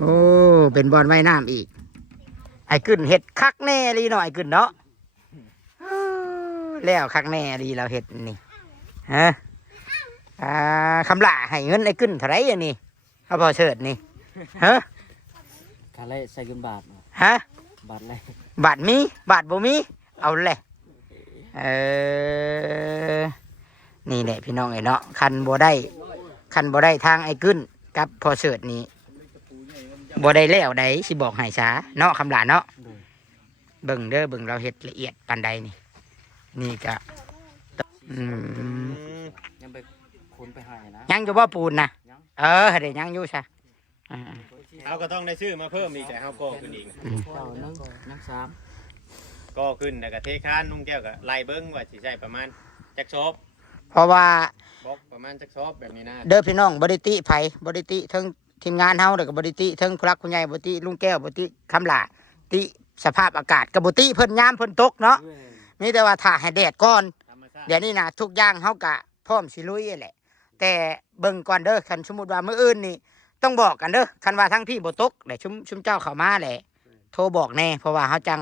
โอ้เป็นบอลว่ายน้ำอีกไอ้ขึ้นเห็ดคักแน่ลีหน่อยขึ้นเนาะแล้วคักแน่ลีเราเห็ดนี่ฮะคำละให้เงินไอ้ขึ้นเท่าไรอย่างนี้เอาพอเฉิดนี่ฮะคาเล่ใส่เงินบาทฮะบาทเลยบาทมีบาทบ่มีเอาเลยนี่แหละพี่น้องไอ้เนาะคันบ่ได้ทางไอ้ขึ้นกับพอเฉิดนี่บ่ได้แล้วใดสิบอกให้ช้าเนาะคำละเนาะเบิ่งเด้อเบิ่งเราเฮ็ดละเอียดปานใดนี่ก็ยังไปคนไปหายนะยังอยู่บ่ปูนนะเดี๋ยวยังอยู่ใช่เอาก็ต้องได้ชื่อมาเพิ่มอีกแต่เอาก็ขึ้นอีกยังสามก็ขึ้นแต่กะเทคานนุ่งแก้วกับไล่เบิ้งว่าสิใช่ประมาณจักซอบเพราะว่าบอกประมาณจักซอบแบบนี้นะเด้อพี่น้องบริติไผบริติทั้งทีมงานเฮาเด้อกับบริติทั้งพลักคุณใหญ่บริติลุงแก้วบริติคำหลาติสภาพอากาศกับบริติเพิ่นยามเพิ่นตกเนาะมีแต่ว่าถ่าให้แดดก่อนเดี๋ยวนี้นะทุกอย่างเฮากะพร้อมสิลุยแหละแต่เบิ่งก่อนเด้อคันสมมุติว่ามื้ออื่นนี่ต้องบอกกันเด้อคันว่าทั้งพี่บ่ตกเดี๋ยวชุมเจ้าเข้ามาแหละโทรบอกแน่เพราะว่าเฮาจัง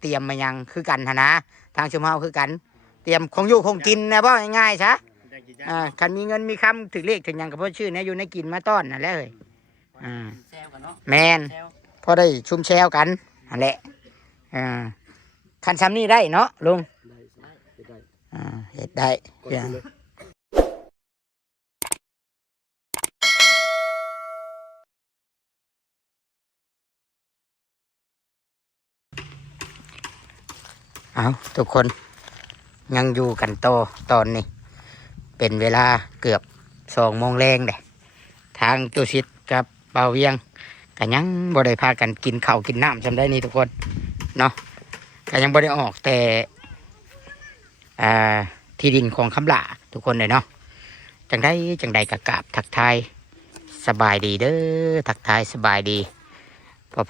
เตรียมมายังคือกันนะทางชุมเฮาคือกันเตรียมคงอยู่คงกินนะบ่ง่ายๆซะคันมีเงินมีคำถึงเลขถึงยังกับพ่อชื่อเนี่ยอยู่ในกินมาต้อนนั่นแหละเอ้ยแมนพอได้ชุ่มแซวกันนั่นแหละคันซ้ำนี่ได้เนาะลุงเฮ็ดได้เอาทุกคนยังอยู่กันตอนนี้เป็นเวลาเกือบ2 โมงแรงเด้ทางตุสิตกับเบาเวียงก็ยังบ่ได้พากันกินข้าวกินน้ำจำได้นี่ทุกคนเนาะก็ยังบ่ได้ออกแต่ที่ดินของคำหล่าทุกคนเลยเนาะจังได้กะกราบทักทายสบายดีเด้อทักทายสบายดี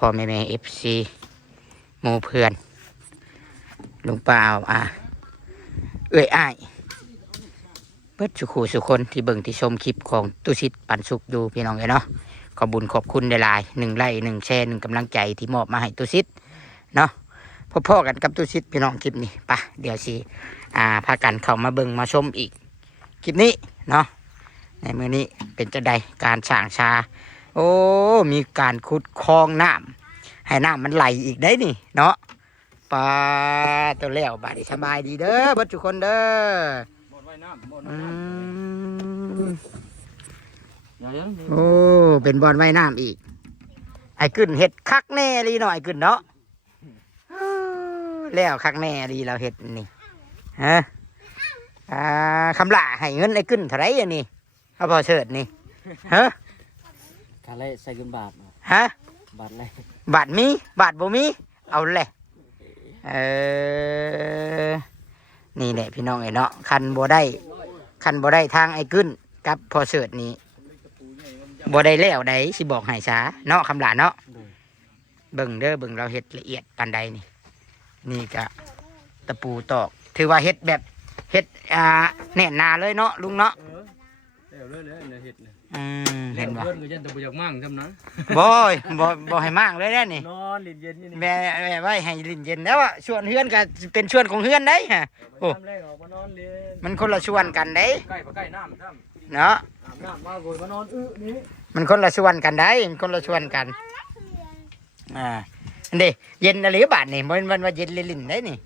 พ่อแม่FC หมู่เพื่อนลุงเปล่าเอ้ยอ้ายเบิดสุคนที่เบิ่งที่ชมคลิปของตุสิตปันสุขอยู่พี่น้องเนาะขอบุญขอบคุณหลายๆ1 ไลค์ 1 แชร์ 1 กำลังใจที่มอบมาให้ตุสิตเนาะพ่อกันกับตุสิตพี่น้องคลิปนี้ปะเดี๋ยวสิพากันเข้ามาเบิ่งมาชมอีกคลิปนี้เนาะในมื้อนี้เป็นจะใดการสร้างชาโอ้มีการขุดคลองน้ำให้น้ำมันไหลอีกได้นี่เนาะปลาตัวแล้วบาดสบายดีเด้อเบิดทุกคนเด้อโอ้เป็นบอลว่ายน้ำอีกไอ้ขึ้นเห็ดคักแน่ลีหน่อยขึ้นเนาะแล้วคักแน่ลีเราเห็ดนี่ฮะคำละให้เงินไอ้ขึ้นเท่าไรอย่างนี้เอาพอเฉิดนี่ฮะคาเล่ใส่เงินบาทฮะบาทเลยบาทมีบาทบ่มีเอาเลยนี่แหละพี่น้องไอ้เนาะคันบ่ได้ทางไอ้ขึ้นกับพอเฉิดนี่บ่ได้แล้วใดสิบอกให้ช้าเนาะคำหลาเนาะเบิ่งเด้อเบิ่งเราเฮ็ดละเอียดปานใดนี่ก็ตะปูตอกถือว่าเฮ็ดแบบเฮ็ดแน่นหนาเลยเนาะลุงเนาะเห็นบ่เพื่อนก็ยันตะปูอยากมั่งจำนะบ่ให้มั่งเลยแน่นี่นอนลิ้นเย็นนี่แม่ไว้ให้ลิ้นเย็นแล้วอ่ะชวนเฮือนก็เป็นชวนของเฮือนได้ฮะโอ้มันคนละชวนกันได้ใกล้น้ำเนาะน้ำมาโกยมานอนนี่มันคนละชวนกันได้คนละชวนกันอันนี้เย็นอะไรบาทนี่มันว่าเย็นลิ้นได้นี่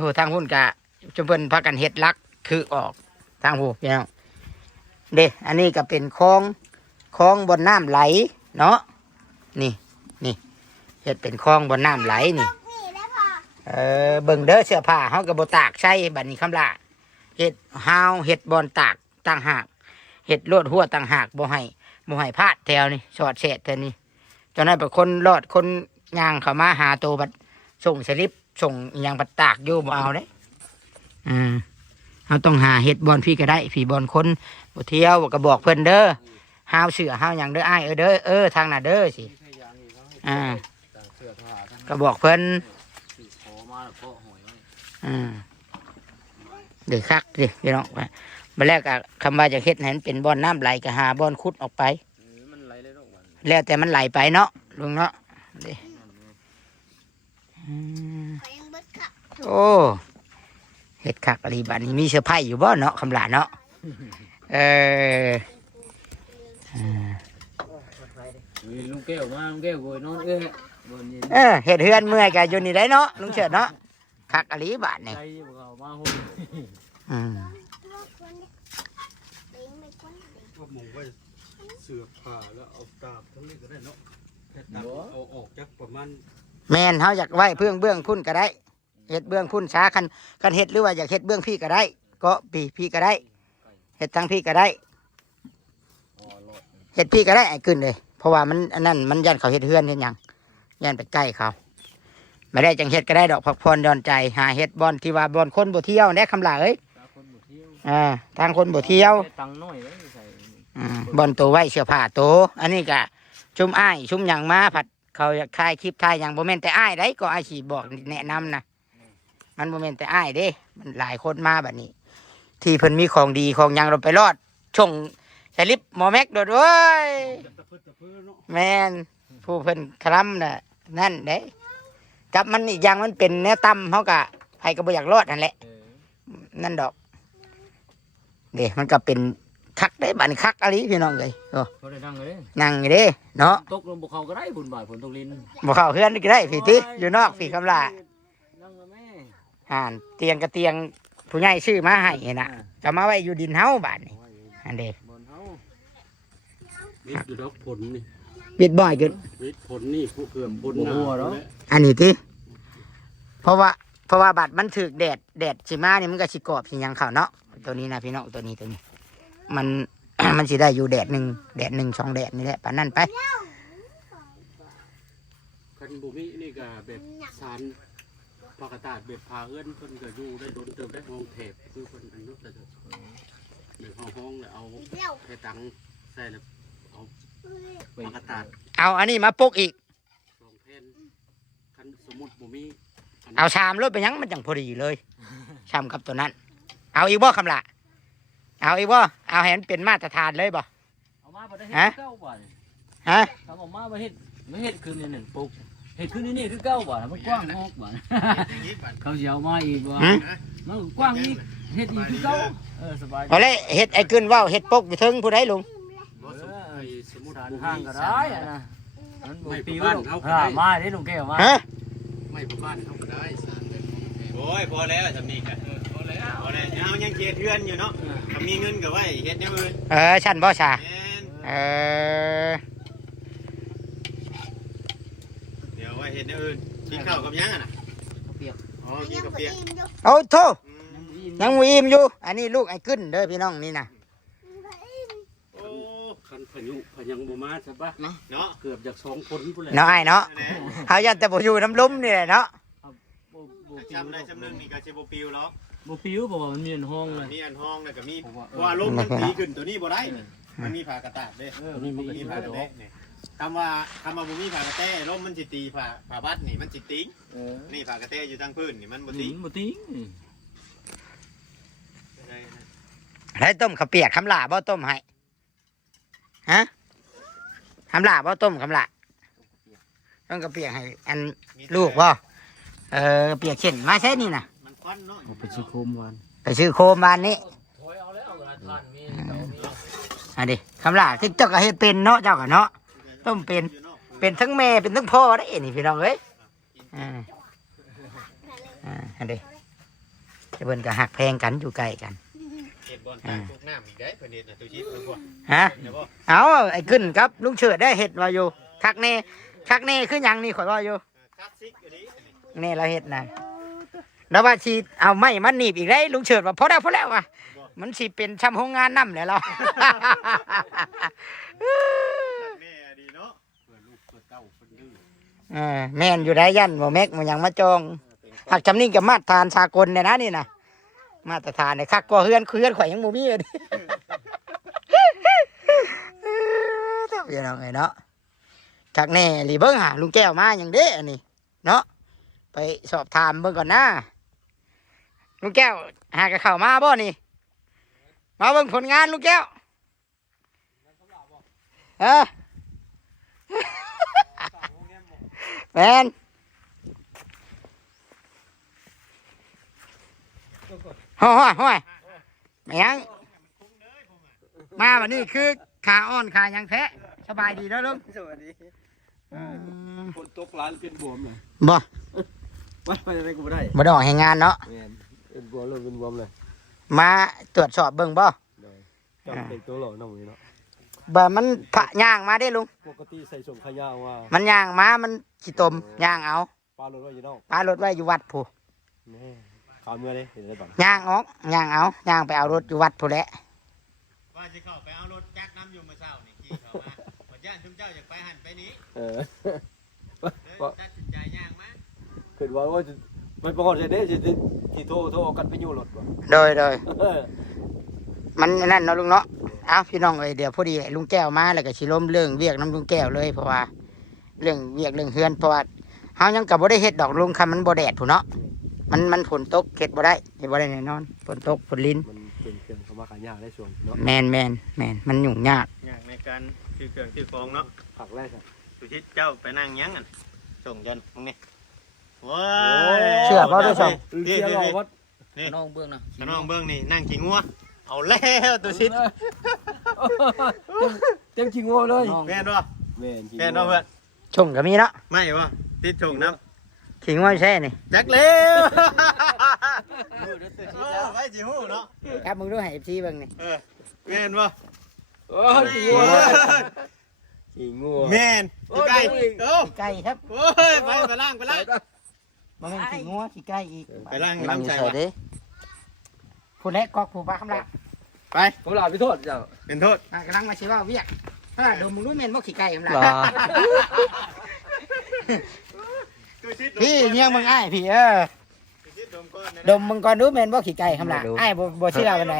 หูทางหุ่นกะจมเพิ่นพากันเฮ็ดลักคือออกทางหูพี่น้องเด้อันนี้ก็เป็นคลองบนน้ำไหลเนาะนี่เฮ็ดเป็นคลองบนน้ำไหลนี่เบิ่งเด้อเสื้อผ้าเฮาก็บ่ตากใส่บัดนี้คำละเฮ็ดฮาวเฮ็ดบอนตากต่างหากเฮ็ดลวดหัวต่างหากบ่ให้พลาดแถวนี่สอดเศษแถวนี้จนนั้นเป็นคนรอดคนย่างเข้ามาหาตัวบัดส่งสลิปส่งอย่างบัดตากอยู่บ่เอาเด้เราต้องหาเฮ็ดบอลพี่ก็ได้พี่บอลคนบ่เที่ยวก็บอกเพิ่นเด้อฮาวเสือฮาวหยังเด้ออ้ายเด้อทางน่ะเด้อสิก็บอกเพิ่นเดี๋ยวคักดิพี่น้อง มาแล้วก็คำว่าจะเฮ็ดให้มันเป็นบ่อนน้ำไหลก็หาบ่อนขุดออกไป มันไหลเลยเนาะวัน แล้วแต่มันไหลไปเนาะลุงเนาะนี่อืมโอ้เฮ็ดคักอะไรบ้านนี้มีเสื้อผ้าอยู่บ่เนาะคำหลาเนาะเอออ่า ลุงแก้วมาลุงแก้วโวยนอนเอ้ยบนยิน เฮ็ดเฮือนเมื่อยก็อยู่นี่ได้เนาะลุงเฉิดเนาะคักอะไรบ้านนี่ ใจเขามาโหย อืม ก็มองว่าเสือผ่าแล้วเอาตากทั้งนี้ก็ได้เนาะแค่ตากเอาออกจากประมาณ แม่นเฮาอยากไว้เบื้องพุ่นก็ได้เฮ็ดเบื้องพุ่นช้าคันเฮ็ดหรือว่าอยากเฮ็ดเบื้องพี่ก็ได้ ก็พี่ก็ได้เฮ็ดทางพี่ก็ได้ อ๋อรอด เฮ็ดพี่ก็ได้ไอ้ขึ้นเลยเพราะว่ามันอันนั้นมันยันเขาเฮ็ดเฮือนเฮ็ดหยังยันไปใกล้เขาไม่ได้จังเฮ็ดก็ได้ดอกพักผ่อนหย่อนใจหาเฮ็ดบอนที่ว่าบอนคนบ่เที่ยวแน่คำลาเอ้ย ตาคนบ่เที่ยว ทางคนบ่เที่ยว ตังค์น้อยเลยใส่ บอนตัวไว้เสื้อผ้าโตอันนี้ก็ชุมอ้ายชุมหยังมาผัดเขาอยากถ่ายคลิปถ่ายหยังบ่แม่นแต่อ้ายได้ก็อ้ายสิบอกแนะนำนะมันบ่แม่นแต่อ้ายเด้ มันหลายคนมาแบบนี้ ที่เพิ่นมีของดีของหยังเราไปรอดช่งสลิปหมอแม็กโดดเว้ย ตะพื้นเนาะ แม่นผู้เพิ่นคลำน่ะนั่นเด้กับมันอีกอย่างมันเป็นแนวต่ำเฮาก็ไผก็บ่อยากรอดนั่นแหละ นั่นดอกเด้มันก็เป็นคักได้บัดนี้คักอะลิพี่น้องเอ้ยโอ้ เขาได้ดังเลย นั่งอยู่เด้เนาะ ตกลงบุเขาก็ได้บุญบ่ายฝนตกลิน บ่เข้าเฮือนก็ได้พี่ติอยู่นอกพี่คำลา นั่งกับแม่ เตียงกับเตียงผู้ใหญ่ซื้อมาให้น่ะก็มาไว้อยู่ดินเฮาบาดนี้อันเด้ บนเฮา วิทย์อยู่ดอกผลนี่ ปิดบ่อยขึ้น วิทย์ผลนี่ผู้เกือบผล อันนี้ติเพราะว่าบัดมันถึกแดดสิมานี่มันก็สิกรอบสิหยังเข้าเนาะตัวนี้นะพี่น้องตัวนี้มัน มันสิได้อยู่แดดหนึ่ง2 แดดนี่แหละปานนั้นไป คันบุมินี่ก็แบบสารปกติแบบพาเอื้อนเพิ่นก็อยู่ได้โดนเติมได้ห้องแถบคือเพิ่นอันนู้นแต่ในห้องแล้วเอาแค่ตังใส่แล้วเอาปกติ เอาอันนี้มาปลุกอีก สองแผ่นคันสมมุติบุมิ เอาชามรถไปยังมันจังพอดีเลยชามกับตัวนั้น เอาอีกบ่คำละเอาอีกบ่เอาให้มันเป็นมาตรฐานเลยบ่ เอามาบ่ได้เฮ็ดเก้าบ่ ฮะ ทำออกมาบ่เฮ็ดไม่เฮ็ดคืนนี่หนึ่งปุ๊กเฮ็ดคืนนี่คือเก้าบ่มันกว้างงอกบ่เขาสิเอามาอีกบ่ หืม มันกว้างอีกเฮ็ดอีกคือเก้าสบาย เอาเลยเฮ็ดไอ้กึนว่าวเฮ็ดปกอยู่เทึงผู้ใดลุง สมมุติ ทาน บุ ห้าง มิ ก็ได้อะนะมันบ่ปิวหรอกมาได้ลุงแก้วมา ฮะ ไม่ประบ้านเขาก็ได้สารแบบ โอ้ยพอแล้วสำนีกันพอแล้วเอายังเคลียร์เทือนอยู่เนาะถ้ามีเงินก็ไว้เฮ็ดแนวอื่น ฉันบ่ชา แม่น เออ เดี๋ยวไว้เฮ็ดแนวอื่นกินข้าวกับยังอ่ะน่ะ เปียก อ๋อกินกับเปียก เอาโท อืม ยังบ่อิ่มอยู่ อันนี้ลูกไอ้กึนเด้อพี่น้องนี่นะ โอ้ คันพายุพยังบ่มาใช่ปะ เนาะ เกือบจาก2คนพุ่นแหละ เนาะไอ้เนาะ แน่ เฮายันแต่บ่อยู่น้ำลุ่มนี่แหละเนาะ บ่ปิว จำได้จำนึงนี่ก็สิบ่ปิวหรอก บ่ปิวเพราะว่ามันมีห้องเลย มีอันห้องแล้วก็มีว่าลมมันตีขึ้นตัวนี้บ่ได้นี่มันมีผ้ากระตาดเด้ นี่มันก็ มี สิ ผ้า ได้ กระ ดอ แตะ ก นี่คำว่าบ่มีผ้ากระแตะลมมันสิตีผ้าบัดนี่มันสิติงนี่ผ้ากระแตะอยู่ทางพื้นนี่มันบ่ติง บ่ติง ให้ต้มข้าวเปียกคำลาบ่ต้มให้ฮะคำลาบ่ต้มคำลาต้องข้าวเปียกให้อันลูกบ่เปียกเช่นมาใช่นี่น่ะ มันควันเนาะ เอาไปซื้อโคมวัน ไปซื้อโคมบานนี้ ถอยเอาแล้วทานมีเตามี อันนี้คำลาคือเจ้าก็เฮ็ดเป็นเนาะเจ้าก็เนาะต้มเป็นทั้งแม่เป็นทั้งพ่อได้นี่พี่น้องเอ้ยอันนี้จะเบิ่นก็หักแพงกันอยู่ใกล้กัน เฮ็ดบอลตามทุกน้ำอีกได้เพิ่นเฮ็ดน่ะตัวชิดเพิ่นบ่ ฮะ เดี๋ยวบ่ เอาไอ้ขึ้นครับลุงเฉิดได้เห็ดว่าอยู่คักเน่คือหยังนี่ข่อยว่าอยู่ คลาสสิกอันนี้ นี่เราเห็ดนะแล้วว่าชีเอาไม้มันหนีบอีกได้ลุงเฉิดว่าพอแล้วว่ะมันสิเป็นช่ำโรงงานน้ำแหละเรา แม่ดีเนาะ เพื่อลูกเพื่อเต้าเพิ่นดื้อ แม่นอยู่ได้ยันบ่แม็กมันยังมาจองหักจำนี่กับมาตรฐานสากลเนี่ยนะนี่นะมาตรฐานเนี่ยคักกว่าเฮือนข่อยยังบ่มีเลยเท่าพี่น้องไงเนาะคักแน่หลีเบิ้งหาลุงแก้วมาอย่างเด้อันนี้เนาะไปสอบถามเบิ่งก่อนนะลุงแก้วหากระเข้ามาบ่นี่ มาเบิ่งผลงานลูกแก้วแมนห้อยแม่งมาวันนี้คือขาอ่อนขายังแพ้สบายดีแล้วลุง สวัสดีคนตกร้านเป็นบวมเลย บ่ ไปอะไรกูไม่ได้ บ่ได้ออกให้งานเนาะ แมนเป็นบวมเลยเป็นบวมเลย มาตรวจสอบเบิ่งบ่ จำเป็นตัวหล่อน้องนี่เนาะ บ่มันผะย่างมาได้ลุง ปกติใส่ส่งขยะว่า มันย่างมามันขี้ตมย่างเอา ปลาหลุดไว้อยู่นอก ปารถไว้อยู่วัดผู้ นี่ขาเมื่อเลยเห็นได้บ้าง ย่างออกย่างเอาย่างไปเอารถอยู่วัดผู้แหละ ว่าจะเข้าไปเอารถแจ็คน้ำอยู่เมื่อเช้านี่ขี่เข้ามาปัญญาทุกเจ้าอยากไปหันไปนี้ เลย ตัดสินใจย่างมา คือว่าจะมันประกอบเสร็จได้จะที่โทรกันไปอยู่รถบ่ โดยมันนั่นเนาะลุงเนาะอ้าวพี่น้องเอ้ยเดี๋ยวพอดีลุงแก้วมาแล้วก็สิล้มเรื่องเวียกน้ำลุงแก้วเลยเพราะว่าเรื่องเวียกเรื่องเฮือนเพราะว่าเฮายังกับบ่ได้เฮ็ดดอกลุงคำมันบ่แดดผู้เนาะมันฝนตกเฮ็ดบ่ได้เฮ็ดบ่ได้แน่นอนฝนตกฝนลิ้น มันเป็นเครื่องเขามาขายยาได้ส่วนเนาะ แมนมันยุ่งยาก อยากในการซื้อเครื่องซื้อของเนาะ ผักแรกครับ สุชิตเจ้าไปนั่งยั้งอ่ะส่งยันมึงนี่ว้า เชื่อบ่ด้วยซ้ เสียหล่อวัด นี่ น้องเบื้องนะ ขน้องเบิ้งนี่นั่งกินงัวเอาแล้วตัวชิด เต็มจริงวัวเลย แม่นบ่ แม่จริง แม่นบ่เพื่อน ชงก็มีเนาะ ไม่บ่ติดส่งน้ ขิงว่าใช่นี่ ำแจ็คเล้วไว้จิหูเนาะ ครับมึงดูให้ FC เบิ่งนี่ แม่นบ่ โอ้ยจริงวัวจริงวัว แม่นขี้ไก่โอ้ ไก่ครับ โอ้ยไปล่าง บ่แม่นขี้งัวขี้ไก่อีก ไปล่าง มัน น้ำใส่ ใส่ วะ เด้ผู้เล็กกอกผู้ปลาคำละ ไป ผมลาไปโทษเจ้า เป็นโทษ กำลังมาสิว่าเวียกดูมึงรู้แม่นบ่ขี้ไก่คำละพี่เมียมึงอ้ายพี่ดมมึงก่อนดูแม่นบ่ขี้ไก่คำละอ้ายบ่เชื่อปานใด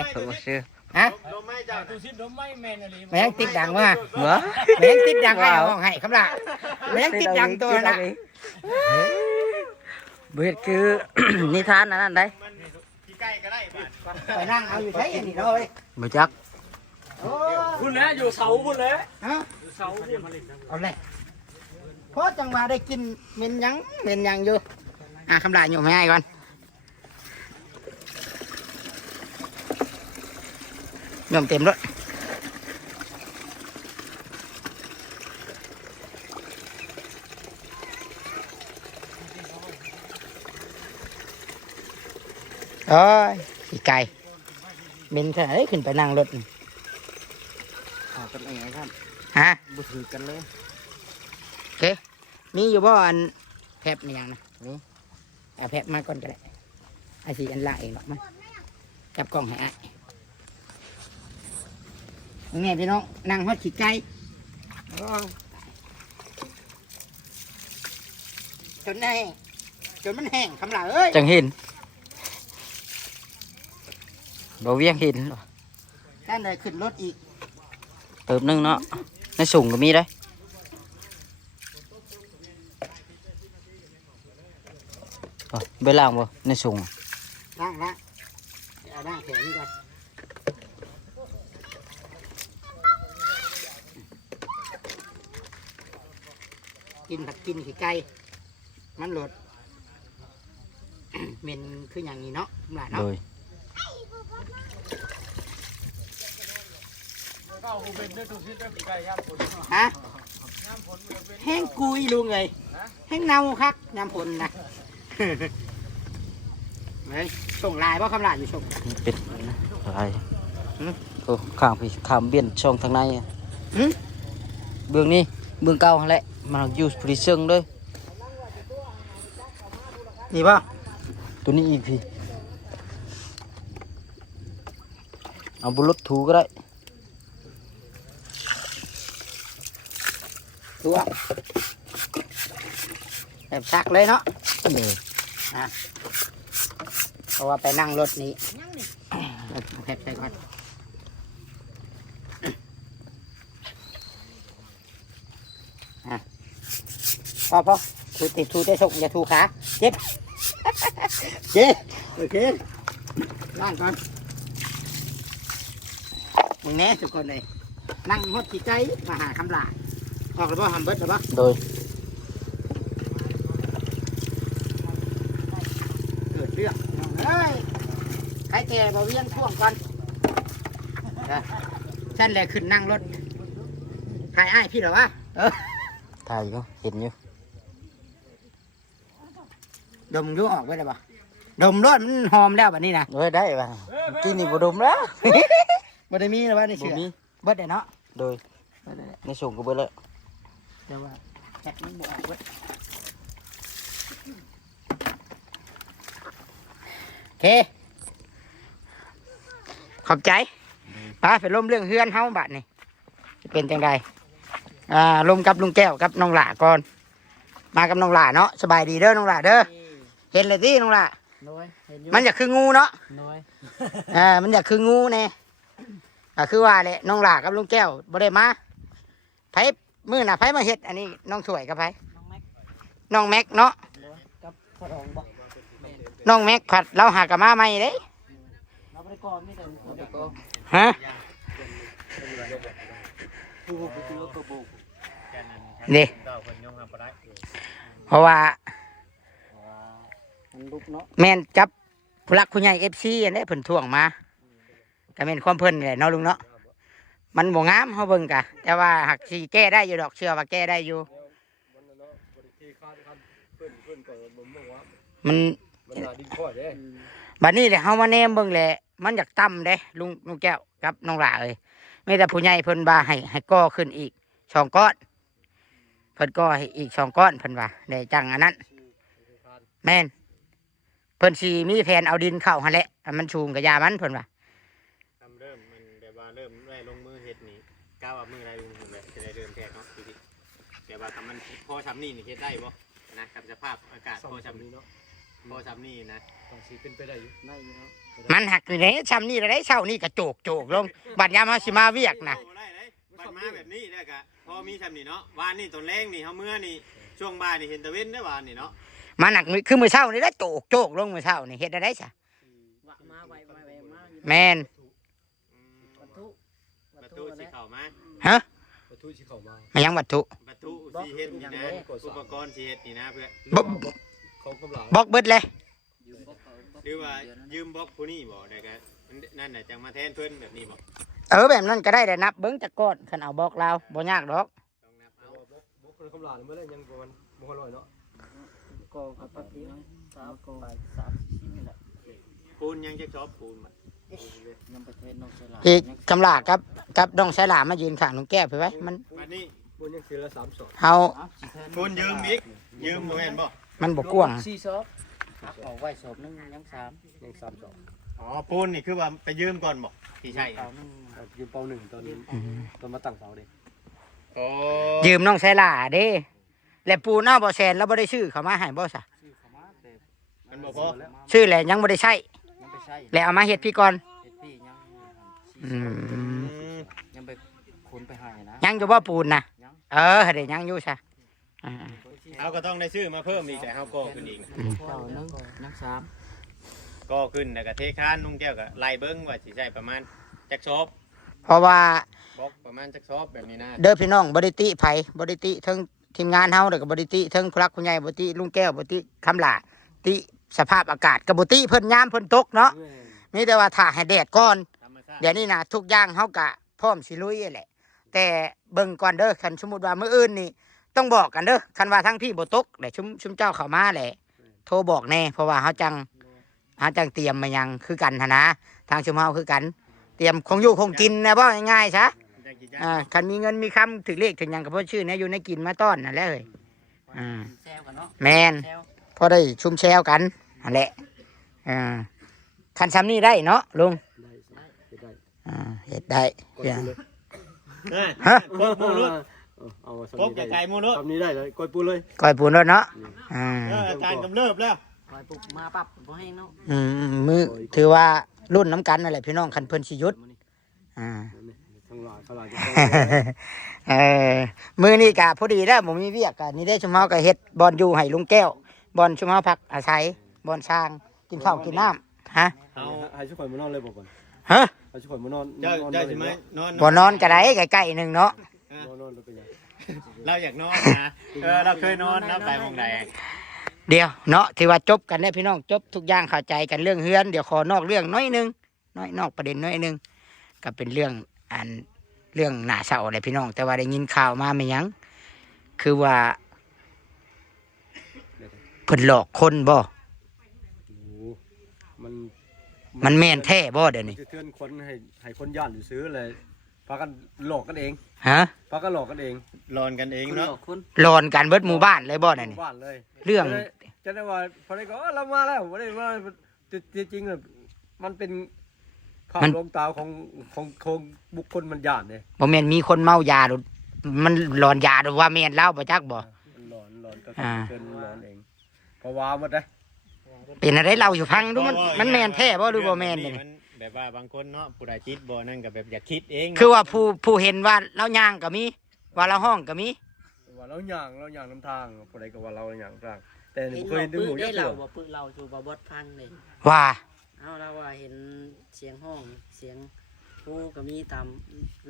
ฮะ ดมไม่จ้า ดูสิดมไม่แมนอะไร แม่งติดดังว่าแม่งติดดังให้ห้องให้คำละแม่งติดดังตัวนะ เบ็ดคือ นิทานนั่นได้ มันขี้ไก่ก็ได้บ้าน ไปนั่งเอาอยู่ใช้อันนี้เลย บ่จัก คุณแล้วอยู่เสาคุณแล้ว ฮะ อยู่เสาคุณ เอาเลยเพราะจังหวะได้กินเม็นหยังอยู่คำลาอยู่ไม่ให้ก่อนยมเต็มรถโอ้ยขี้ไก่เม็นเท่าไหร่ขึ้นไปนั่งรถนี่ กันเองครับ ฮะ บุถือกันเลย โอเคมีอยู่บ่อันแพบนี่ยังนะนี่เอาแพบมาก่อนก็ได้ไอ้สิอันละเองหรอกมั้ยจับกล้องให้อ่ะนี่พี่น้องนั่งฮอดขี้ไก่จนแห้งจนมันแห้งคำลาเอ้ย จังเห็นบ่เวียงเห็น ด้านใดขึ้นรถอีก เติมนึงเนาะในสูงก็มีได้ไปล่างบ่ในสูง นั่งละเอานั่งแขนนี่ก่อนกินผักกินขี้ไก่มันหลด เมนคืออย่างนี้เนาะหลาน โด เนาะ ย ฮะแห้งกุยลุงเลยแห้งเน่าคักน้ำผลนะ เฮ้ยส่งลายเพราะคำลายอยู่ส่ง เป็ดอะไรโอ้ข้างพี่ข้ามเบี้ยนช่องทางในเบื้องนี้เบื้องเก่าหั่นแหละมันอยู่พริซึ่งเลย นี่ป่ะ ตัวนี้อีกพี่เอาบุรุษถูก็ได้ ตัวแบบซักเลยเนาะ เลย เพราะว่าไปนั่งรถนี้แผบใส่ก่อนพอถูติดถูได้ส่งอย่าถูขาเจ็บ เจ็บโอเคนั่งก่อน มึงแน่ทุกคนเลยนั่งหดที่ใจมาหาคำลาออกแล้วบ่ทำเบิดแล้วบ่ โดย เกิดเรื่องเฮ้ยใครแก่บ่เวียงท่วงก่อนฉันแหละขึ้นนั่งรถถ่ายอ้ายพี่เหรอวะถ่ายอยู่เห็นอยู่ ดมยุ่ออกไว้เลยบ่ดมรถมันหอมแล้วแบบนี้นะ เฮ้ยได้ป่ะกินนี่บ่ดมแล้ว บ่ได้มีหรอวะในเชือกเบิดได้เนาะ โดยในส่งก็เบิดแล้ว แต่ว่าแคทมันบ่ออกเบิดโอเคขอบใจไปร่มเรื่องเฮือนเฮาบัดนี่เป็นจังไดลมกับลุงแก้วกับน้องหล่าก่อนมากับน้องหล่าเนาะสบายดีเด้อน้องหล่าเด้อเห็นเลยที่น้องหล่ามันอยากคืองูเนาะมันอยากคืองูแน่คือว่าแหละน้องหล่ากับลุงแก้วบ่ได้มาไผมื้อน่ะไผมาเฮ็ดอันนี้น้องสวยกับไผน้องแม็กเนาะน้องแม็กผัดเราหากะมาใหม่เด้ฮะนี่เพราะว่าแม่นจับผู้รักผู้ใหญ่FC อันนี้เพิ่นท่วงมาก็แม่นความเพิ่นแหละเนาะลุงเนาะมันบ่งามเฮาเบิ่งกะแต่ว่าหักสิแก้ได้อยู่ดอกเชื่อว่าแก้ได้อยู่มันบัดนี้แหละเฮามาแนมเบิ่งแหละมันอยากต่ำเด้ลุงแก้วกับน้องหล่าเอ้ยมีแต่ผู้ใหญ่เพิ่นว่าให้ก่อขึ้นอีก2ก้อนเพิ่นก่อให้อีก2ก้อนเพิ่นว่าได้จังอันนั้นแม่นเพิ่นสิมีแผนเอาดินเข้าหั่นแหละมันสูงกะยามันเพิ่นว่าเริ่มมันแต่ว่าเริ่มได้ลงมือเฮ็ดนี่ก้าวว่ามือได้ลงมือเลยจะได้เริ่มแทกเนาะดูดิแต่ว่าทำมันพอทำนี่เฮ็ดได้บ่นะกับสภาพอากาศพอทำนี่เนาะพอทำนี่นะต้องสิเป็นไปได้อยู่ได้อยู่เนาะมันหักอยู่ไหนช้ำนี่ได้เช้านี่กระโจกลงบัดยามเฮาสิมาเวียกนะบัดมาแบบนี้ได้กะพอมีทำนี่เนาะวานนี่ตอนแรงนี่เฮาเมื่อนี่ช่วงบ่ายนี่เห็นตะเว้นได้วานนี่เนาะมันหนักคือมื้อเช้านี่ได้โจกลงมื้อเช้านี่เฮ็ดได้ซะแม่นประตูสิเข้ามาฮะประตูสิเข้ามามายังวัตถุสิเฮ็ดนี่นะอุปกรณ์สิเฮ็ดนี่นะเพื่อเขากำลังบล็อกเบิดเลยหรือว่ายืมบล็อกผู้นี้บ่ได้ก็นั่นน่ะจังมาแทนเพิ่นแบบนี้บ่แบบนั้นก็ได้แต่นับเบิ่งจักก้อนคันเอาบล็อกลาวบ่ยากดอกต้องนับเอาบล็อกคนกำลังเมื่อไรยังประมาณบ่100เนาะก็ครับปกติ3ก็30นี่แหละปูนยังจะชอบปูนมันยังประเทศน้องสลาอีกกำลากับน้องสลามายืนข้างลุงแก้วไปไว้มันวันนี้ปูนยังซื้อละ3 ศอกเฮาปูนยืมอีกยืมบ่แม่นบ่มันบ่กว้าง4 ศอกเอาไว้ศอกนึงยัง3ศอกอ๋อปูนนี่คือว่าไปยืมก่อนบ่ที่ใช่ยืมเปา1ตอนนี้ตอนมาตั้งเสาดิอ๋อยืมน้องสลาเด้และปูนเอาบ่แซนแล้วบ่ได้ชื่อเขามาให้บ่ซะมันบ่พอชื่อแหละยังบ่ได้ใช้แล้วเอามาเฮ็ดพี่ก่อนยังไปขนไปให้นะยังอยู่บ่ปูนนะเดี๋ยวยังอยู่ซะเขาก็ต้องได้ชื่อมาเพิ่มอีกแต่เขาก็ขึ้นอีกยัง3ก็ขึ้นแล้วก็เทคานลุงแก้วก็ไล่เบิ่งว่าสิใช้ประมาณจักซอบเพราะว่าบล็อกประมาณจักซอบแบบนี้นะเด้อพี่น้องบ่ได้ติไผบ่ได้ติทั้งทีมงานเฮาแล้วก็บ่ได้ติทั้งผู้รักผู้ใหญ่บ่ติลุงแก้วบ่ติคำหล่าติสภาพอากาศก็บ่ติเพิ่นยามเพิ่นตกเนาะมีแต่ว่าถ้าให้แดดก่อนเดี๋ยวนี้นะทุกอย่างเฮาก็พร้อมสิลุยแหละแต่เบิ่งก่อนเด้อคันสมมุติว่ามื้ออื่นนี่ต้องบอกกันเด้อคันว่าทั้งพี่บ่ตกเดี๋ยวชุมเจ้าเข้ามาแหละโทรบอกแน่เพราะว่าเฮาจังเตรียมมายังคือกันหั่นนะทางชุมเฮาคือกันเตรียมของอยู่ของกินนะบ่ง่ายๆซะคันมีเงินมีคำถึงเลขถึงหยังก็บ่ชื่อเนี่ยอยู่ในกินมาต้อนนั่นแหละเอ้ยแซวกันเนาะแม่นพอได้ชุ่มแซวกันนั่นแหละคันซ้ำนี่ได้เนาะลุงเฮ็ดได้ฮะก้อยปูนพบกับไก่มูนทำนี้ได้เลยก้อยปูนเลยก้อยปูนเนาะอาการกำเริบแล้วก้อยปูมาปั๊บบ่ให้เนาะมือถือว่ารุ่นน้ำกันนั่นแหละพี่น้องคันเพิ่นสิหยุดมือนี่กะพอดีแล้วผมมีเวียกกะนี่ได้ชุมเฮาก็เฮ็ดบอลอยู่ให้ลุงแก้วบอลชุมเฮาพักอาศัยบอลช้างกินข้าวกินน้ำฮะให้ชุกคนมานอนเลยบอกก่อนฮะ เขาสิข่อยมานอน เจ้าใช่ไหมนอน บ่นอนก็ได้ใกล้ๆหนึงเนาะ นอนแล้วเป็นยัง เราอยากนอนนะเราเคยนอนนะไปมองใด เดี๋ยวเนาะที่ว่าจบกันเนี่ยพี่น้องจบทุกอย่างเข้าใจกันเรื่องเฮือนเดี๋ยวขอนอกเรื่องน้อยหนึงนอกประเด็นน้อยหนึงก็เป็นเรื่องเรื่องหน้าเศร้าเลยพี่น้อง แต่ว่าได้ยินข่าวมาไม่ยั้งคือว่าเพิ่นหลอกคนบ่ โอ้มัน มันแม่นแท้บ่เดี๋ยวนี้ จะเตือนคนให้คนย่านอยู่ซื้อเลยพากันหลอกกันเอง ฮะ พากันหลอกกันเอง รอนกันเอง คุณ เนาะ บอกคุณ หลอนกันเบิดหมู่บ้านเลยบ่นั่นนี่ บ้านเลย เรื่อง จะได้ว่าพอได้ก็เรามาแล้วบ่ได้ว่าจริงๆมันเป็นภาพลวงตาของบุคคลมันย่านเนี่ย บ่แม่นมีคนเมายาหรือมันหลอนยาหรือว่าแม่นเล่าบ่จักบ่ มันหลอนก็ อ่า เกินหลอนเองเพราะว่าหมดเลย เป็นอะไรเล่าอยู่พังดูมันแม่นแท้บ่หรือบ่แม่น นี่ นี่ มันแบบว่าบางคนเนาะผู้ใดจิตบ่นั่นก็แบบอยากคิดเอง คือว่าผู้เห็นว่าเราย่างก็มีว่าเราห้องก็มี ว่าเราย่างน้ำทางพอได้ก็ว่าเราย่างน้ำทางแต่ เห็น เค บ ย อก ดึง ปื้ หู ได้ ยักษ์ เรา เสือ บอกปื้เราสู่บ่บดพังเลย ว่า เอาเราว่าเห็นเสียงห้องเสียงผู้ก็มีตาม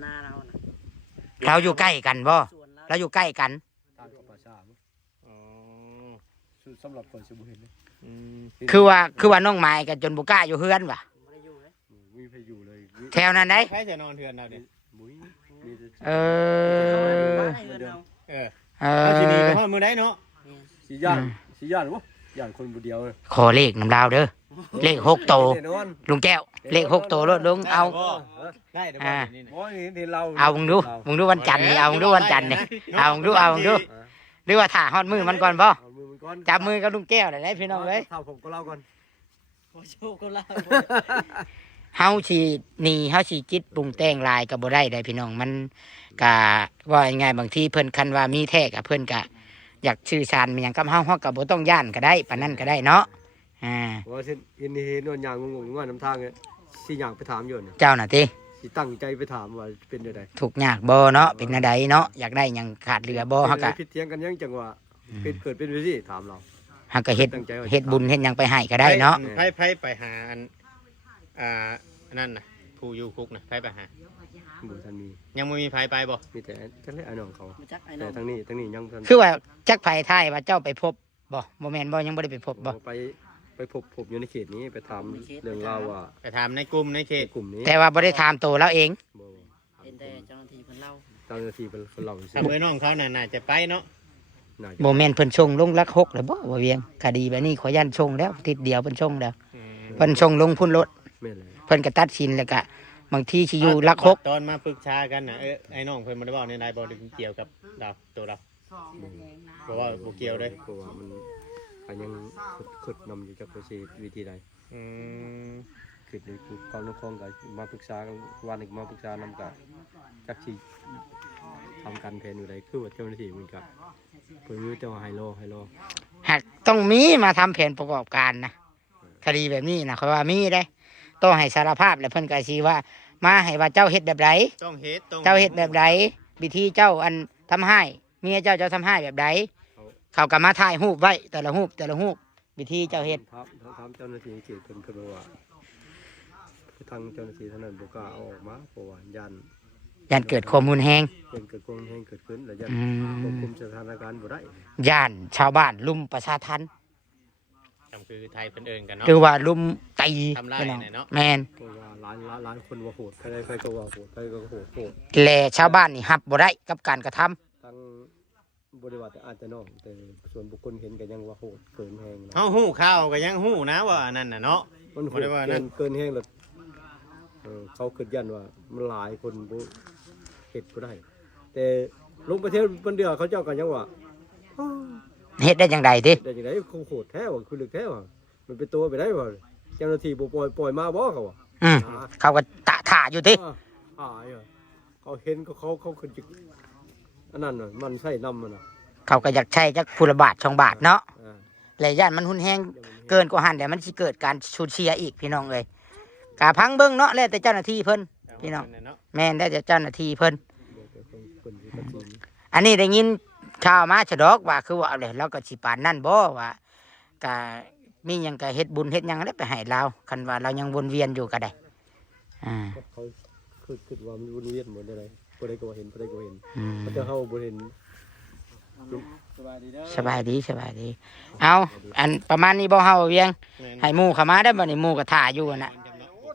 หน้าเรานะ เราอยู่ใกล้กันบ่ ส่วนเรา เราอยู่ใกล้กัน ทางกับประชา อ๋อ สำหรับคนสมุเห็นเลย อืม คือว่าน้องไม้กันจนบ่กล้าอยู่เฮือนว่ะ ไม่ได้อยู่เลย มีไปอยู่เลย แถวนั้นได้ ใครจะนอนเทือนเราเนี่ย มุ้ยมีแต่ เออ บ้านให้เงินเรา เออ เอ เอาทีนี้ อ ก็พอมือได้เนาะ เนี่ย สีย่านวะย่านคนบุเดียวเลย ขอเลขน้ำลาวเด้อเลข6โตว แน่นอน ลุงแก้วเลข6โตวรถลุงเอา ได้เดี๋ยวบอกเดี๋ยวนี้นะ โอ้ยเห็นเรา เอามึงดูวันจันทร์นี่เอามึงดูวันจันทร์นี่เอามึงดูหรือว่าถ่าฮอดมือมันก่อนบ่ เอามือมันก่อน จับมือกับลุงแก้วได้พี่น้องเอ้ย เท่าผมก็เล่าก่อน โอ้โชคก็เล่า เฮาสิหนีเฮาสิจิตปรุงแต่งลายก็บ่ได้ได้พี่น้องมันก็ว่ายังไงบางทีเพิ่นคันว่ามีแท้ก็เพิ่นก็อยากสื่อสารมันหยังกับเฮาก็บ่ต้องย่านก็ได้ปานนั้นก็ได้เนาะอ่า ว่าเช่นเห็นนวลยางงงว่าน้ำทางเนี่ยสิอยากไปถามอยู่เนี่ย เจ้าน่ะติ สิตั้งใจไปถามว่าเป็นยังไง ทุกข์ยากบ่เนาะเป็นจังไดเนาะอยากได้หยังขาดเหลือบ่เฮาก็ ผิดเถียงกันยังจังว่าเป็นเกิดเป็นวิธีถามเรา เฮาก็เฮ็ดบุญเฮ็ดหยังไปให้ก็ได้เนาะ ไผไปหาอันนั่นน่ะผู้อยู่คุกน่ะไผไปหา บุญท่านมี ยังไม่มีไผไปบ่ มีแต่ท่านเล่ไอ้น้องเขา มาจักไอ้น้ แต่ อง ทั้งนี้ยังท่าน คือว่าจักไผทายว่าเจ้าไปพบบ่แม่นบ่ยังบ่ได้ไปพบบ่ ไปพบอยู่ในเขตนี้ไปถามเรื่องราวว่า ไปถามในกลุ่มในเขต กลุ่มนี้ แต่ว่าบ่ได้ถามตัวเราเอง บ่ เห็นแต่เจ้าหน้าที่เพิ่นเล่า เจ้าหน้าที่เป็นคนเรา ถ้าเมื่อน้องเขาน่าจะไปเนาะ น่าจะ บ่แม่นเพิ่นส่งลงลักหกเลยบ่เวียงคดีแบบนี้ขอยันส่งแล้วทิศเดียวเพิ่นส่งแล้วเพิ่นส่งลงพุ่นรถ แม่นเลย เพิ่นก็ตัดสินแล้วก็บางทีสิอยู่ลักหก ตอนมาปรึกษากันน่ะไอ้น้องเพิ่นบ่ได้บอกในรายบ่ได้เกี่ยวกับเราตัวเราเพราะว่าบ่เกี่ยวเลย เพราะว่ามันยังขุดนำอยู่จากประเทศวิธีใด อืม คือในกองน้องคงกับมาปรึกษากันวันหนึ่งมาปรึกษานำกับจักที่ทำการแผนอยู่ใดคือว่าเจ้าหน้าที่เหมือนกับเพิ่นมือเจ้าไฮโล หากต้องมีมาทำแผนประกอบการนะคดีแบบนี้นะเขาว่ามีได้ต้องให้สารภาพแล้วเพิ่นก็สิว่ามาให้ว่าเจ้าเฮ็ดแบบใด ต้องเฮ็ดต้อง เจ้าเฮ็ดแบบใดวิธีเจ้าอันทำให้เมียเจ้าทำให้แบบใดเขาก็มาถ่ายรูปไว้แต่ละรูปวิธีเจ้าเฮ็ด ทำเจ้าหน้าที่เขตเพิ่นว่าทางเจ้าหน้าที่เท่านั้นบ่กล้าเอาออกมาเพราะว่าย่านเกิดข้อมูลแฮง เกิดความแห้งเกิดขึ้นแล้วยัน อื ควบ ม คุมสถานการณ์บ่ได้ ย่านชาวบ้านลุมประชาทัน จำคือไทยเพิ่นเอิ้นกันเนาะ คือว่าลุมตี ทำร้าย พี่น้อง เนี่ยเนาะ แมน เพราะว่าหลายคนว่าโหดใครก็ว่าโหดใครก็โหด แลชาวบ้านนี่รับบ่ได้กับการกระทำ ทั้งบริวารแต่อาจจะน้องแต่ส่วนบุคคลเห็นก็ยังว่าโหดเกินแห้งนะ เฮาฮู้ข่าวก็ยังฮู้นะว่าอันนั่นน่ะเนาะ มันโห บ่ ด ได้ว่านั่น เกินแห้งเลยเขาคิดยันว่ามันหลายคนบ่เฮ็ดบ่ได้ แต่ลงประเทศเพิ่นเดือเขาเจ้ากันยังว่า เฮ็ดได้จังใดติ ได้จังได๋เขาโหดแท้ว่าคือลึกแท้ว่ามันเป็นตัวไปได้ว่าเจ้าหน้าที่บ่ปล่อยมาบ่เขาว่า อืมเขาก็ตะถ่าอยู่ติ เขาเห็นเขาขึ้นจิกอันนั้นน่ะมันใส่น้ำมันน่ะ เขาก็อยากใช้จักพุละบาท2บาทเนาะ อ่า และย่านมันหุนแฮงเกินกว่าหันแต่มันสิเกิดการสูญเสียอีกพี่น้องเอ้ยกะพังเบิ่งเนาะแล้วแต่เจ้าหน้าที่เพิ่น พี่น้อง เนาะ แม่นได้แต่เจ้าหน้าที่เพิ่น เดี๋ยวคนที่ตัดสิน อันนี้ได้ยินข่าวมาฉะดอกว่าคือว่าเอาเลยเราก็สิปานนั่นบ่ว่าก็มีหยังก็เฮ็ดบุญเฮ็ดหยังได้ไปให้เราคันว่าเรายังวนเวียนอยู่ก็ได้ เขาคือว่ามันวนเวียนหมดอะไรบ่ได้ก็เห็นบ่ได้ก็เห็น อืม มันจะเข้าบ่เห็น สบายดีเด้อ สบายดีสบายดี เอาอันประมาณนี้บ่เฮาเวียง ให้หมู่เข้ามาได้อบัดนี้หมู่ก็ท่าอยู่น่ะ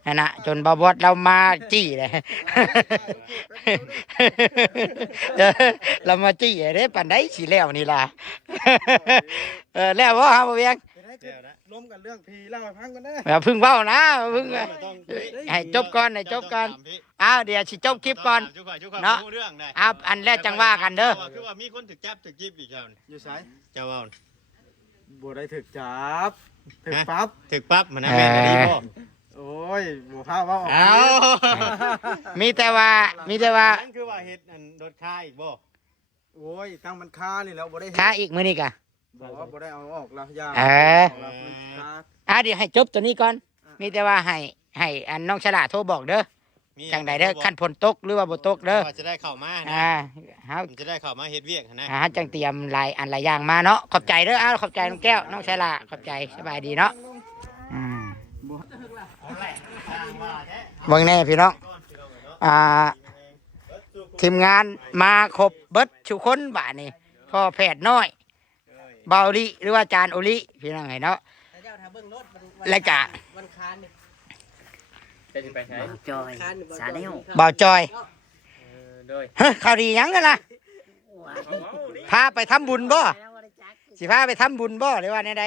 นั่นน่ะจนบ่บอดเรามาจี้เลย เรามาจี้เด้ปานใดสิแล้วนี่ล่ะ แล้วบ่เฮาบ่เวียง ล้มกันเรื่องพีเล่าให้ฟังกันนะ อย่าเพึ่งเว้านะเพึ่งให้จบก่อนให้จบก่อนอ้าวเดี๋ยวสิจบคลิปก่อน เนาะ อ้าวอันแรกจังว่ากันเด้อ คือว่ามีคนถึกจับถึกยิบอีกแล้ว อยู่ไส เจ้าว่า บ่ได้ถึกจับถึกปั๊บ ถึกปั๊บมันนะแม่นดีบ่ โอ้ยบ่พาว่าออก เอา มีแต่ว่านั่น คือว่าเฮ็ดอันรถค่าอีกบ่ โอ้ยตั้งมันคานี่แล้วบ่ได้ ค้าอีกมื้อนี้กะ บ่ได้เอาออกแล้วยา เออ แล้วมันคา เดี๋ยวให้จบตัวนี้ก่อน มีแต่ว่าให้อันน้องฉลาดโทรบอกเด้อ จังใดเด้อขั้นฝนตกหรือว่าบ่ตกเด้อ ว่าจะได้เข้ามานะ เฮา มันจะได้เข้ามาเฮ็ดเวียกนะ จังเตรียมหลายอันหลายอย่างมาเนาะ ขอบใจเด้อขอบใจน้องแก้ว น้องฉลาดขอบใจสบายดีเนาะเบิ่งแน่พี่น้อง ทีมงานมาครบเบิดทุกคนบ้านนี้พ่อแพทย์น้อยเบาลิหรือว่าจานโอลิพี่น้องไงเนาะและกะ มันคานนี่ จอยสาเดียว เบาจอย โดย เฮ้ยข่าวดีหยังกันล่ะพาไปทำบุญบ่สิพาไปทำบุญบ่หรือว่าในใด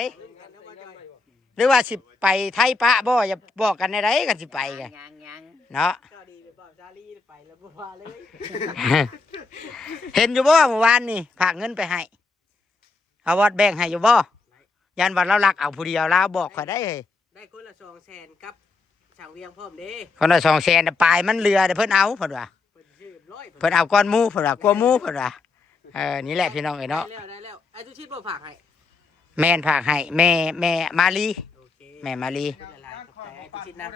หรือว่าสิไปไทยปะบ่อย่าบอกกันในใดกันสิไปกัน ยัง เนาะ ก็ดีไปบ่าวชาลีไปแล้วบ่ว่าเลย เห็นอยู่บ่เมื่อวานนี่ฝากเงินไปให้เอาวัดแบ่งให้อยู่บ่ยันวันเรารักเอาผู้เดียวเราบอกเขาได้เฮ้ย ได้คนละ200,000กับช่างเวียงพร้อมเด้ คนละ200,000น่ะปลายมันเรือเดี๋ยวเพิ่นเอาเพิ่นว่า เพิ่นชื่อ100 เพิ่นเอาก้อนหมูเพิ่นว่ากลัวหมูเพิ่นว่านี่แหละพี่น้องเอ้ยเนาะ ได้แล้วไอ้ทุชิดบ่ฝากให้ แม่นฝากให้แม่มาลี โอเค แม่มาลี ละลายขอบใจไอ้ทุชิดนะ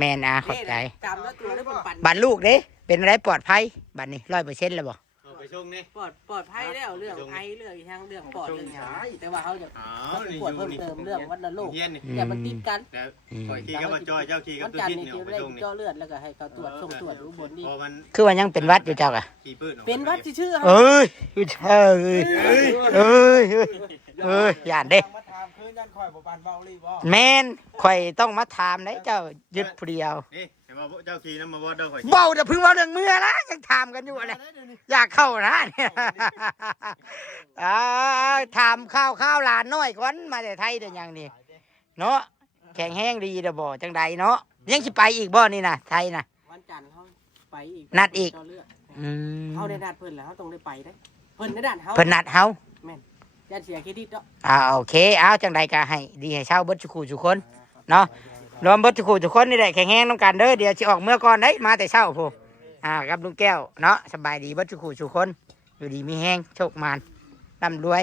แม่นขอบใจ จำแล้วตัวได้บ่ปั่น บัตรลูกเด้เป็นอะไรปลอดภัยบัตรนี้100%แล้วบ่ เอาไปชงนี่ ปลอดภัยแล้วเรื่องไอเรื่องอีกทางเรื่องปอดเรื่องหยังแต่ว่าเขาจะ อ๋อ ปวดเพิ่มเติมเรื่องวัณโรค เฮียนนี่ อย่ามันติดกัน แล้วคอยขี่กับบ่จอยเจ้าขี่กับ วัน ตัว จันท ทิศ ร์นี่ เนี่ย คือ เอาไป ได้ ชงนี่ เจาะเลือดแล้วก็ให้เขาตรวจส่งตรวจดูบนนี่ พอมัน คือว่ายังเป็นหวัดอยู่เจ้าก่ะ ขี่ปืนออกมา เป็นวัดที่ชื่อ เอ้ยย่านเด้ มาถามคืนยันคอยบ่ปานเบาลีบ่ แม่นข่อยต้องมาถามได้เจ้ายึดผู้เดียว นี่เห็นว่าเจ้าขี่น้ำมาบ่เด้อข่อย เบาแต่เพิ่งเว้าเรื่องเมื่อละยังถามกันอยู่อะไรอยากเข้านะเนี่ยถามข้าวหลานน้อยก่อนมาแต่ไทยเดี๋ยวยังนี่เนาะแข็งแห้งดีเด้อบ่จังใดเนาะยังสิไปอีกบ่นี่นะไทยนะ วันจันทร์เขาไปอีก นัดอีก เจาะเลือด อืม เขาได้นัดเพิ่นแล้วเขาต้องได้ไปได้เพิ่นได้นัดเขา เพิ่นนัดเฮา ยันเสียเครดิตเนาะ โอเคเอาจังใดก็ให้ดีให้เช่าเบิดทุกคู่ทุกคนเนาะรวมเบิดทุกคู่ทุกคนนี่แหละแข็งแรงน้ำกันเด้อเดี๋ยวสิออกเมื่อก่อนได้มาแต่เช้าพูกับลุงแก้วเนาะสบายดีเบิดทุกคู่ทุกคนอยู่ดีมีแห้งโชคมานร่ำรวย